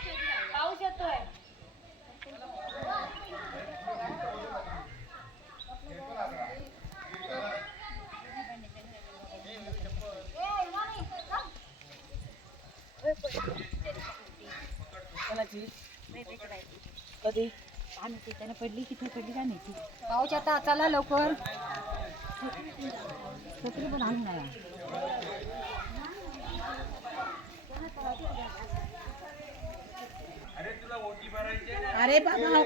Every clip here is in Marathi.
कधी येतोय. कधी? आम्ही त्याने पडली किती पडली का नाही पाऊस आता चला लवकर. छत्री पण आणून अरे बाबा.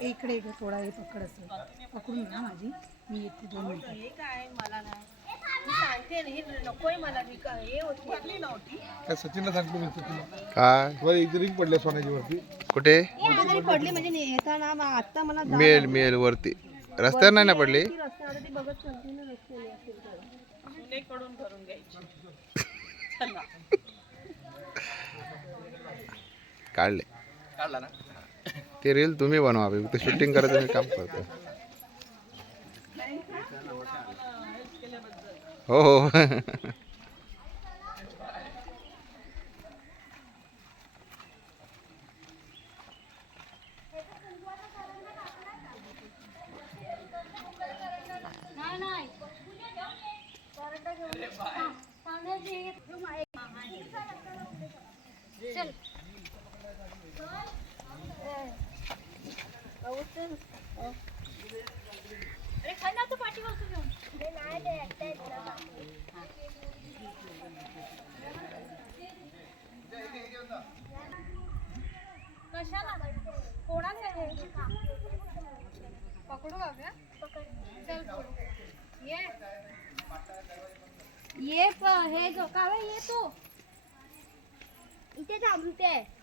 इकडे इकडे थोडा हे पकड असं. पकडून घ्या माझी. मी येते दोन मिनिटं. हे काय मला नाही. मी सांगते ना हे नकोय मला मी का- हे होती. पडली नव्हती काय सचिनला सांगतो मी सचिनला काय? वर एक रिंग पडल्या सोन्याची वरती. कुठे? कुठे तरी पडली म्हणजे ने- येताना मग आता मला मेल मेल वरती. रस्त्यावर नाही ना पडली. काढले. ते रील तुम्ही बनवा बे. ते शूटिंग करायचं मी काम करतो. हो हो. चल. पकडू बाबा. चल पुढे. ये. ये प हे जो का ये तू. इथे थांबते.